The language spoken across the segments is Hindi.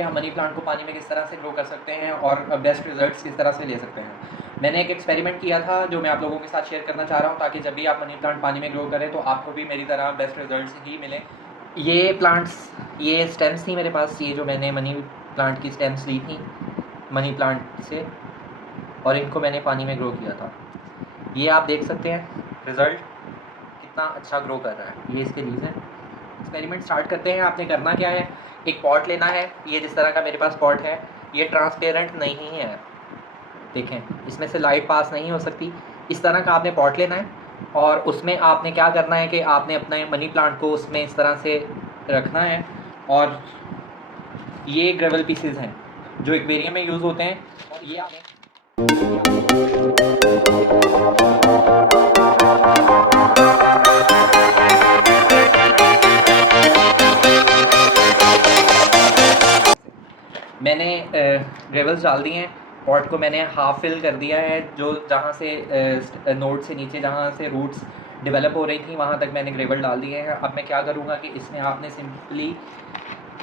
कि हम मनी प्लांट को पानी में किस तरह से ग्रो कर सकते हैं और बेस्ट रिजल्ट्स किस तरह से ले सकते हैं। मैंने एक एक्सपेरिमेंट किया था जो मैं आप लोगों के साथ शेयर करना चाह रहा हूँ, ताकि जब भी आप मनी प्लांट पानी में ग्रो करें तो आपको भी मेरी तरह बेस्ट रिजल्ट्स ही मिले। ये प्लांट्स, ये स्टेम्स थी मेरे पास, ये जो मैंने मनी प्लांट की स्टेम्स ली थी मनी प्लांट से, और इनको मैंने पानी में ग्रो किया था। ये आप देख सकते हैं रिज़ल्ट कितना अच्छा ग्रो कर रहा है। ये इसके लीव्स हैं। एक्सपेरिमेंट स्टार्ट करते हैं। आपने करना क्या है, एक पॉट लेना है। ये जिस तरह का मेरे पास पॉट है, ये ट्रांसपेरेंट नहीं है, देखें इसमें से लाइट पास नहीं हो सकती। इस तरह का आपने पॉट लेना है और उसमें आपने क्या करना है कि आपने अपने मनी प्लांट को उसमें इस तरह से रखना है। और ये ग्रेवल पीसेस हैं जो एक्वेरियम में यूज़ होते हैं, और ये आपने मैंने ग्रेवल्स डाल दिए हैं। पॉट को मैंने हाफ फिल कर दिया है, जो जहाँ से नोड से नीचे जहाँ से रूट्स डेवलप हो रही थी वहाँ तक मैंने ग्रेवल डाल दिए हैं। अब मैं क्या करूँगा कि इसमें आपने सिंपली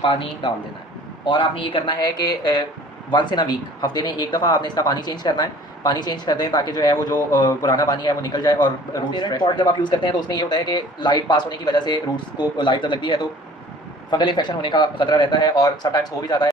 पानी डाल देना है, और आपने ये करना है कि वंस इन अ वीक, हफ्ते में एक दफ़ा आपने इसका पानी चेंज करना है। पानी चेंज कर दें ताकि जो है वो जो पुराना पानी है वो निकल जाए। और रूट्स पॉट जब आप यूज़ करते हैं तो उसमें ये होता है कि लाइट पास होने की वजह से रूट्स को लाइट जब लगती है तो फंगल इन्फेक्शन होने का खतरा रहता है, और समटाइम्स हो भी जाता है।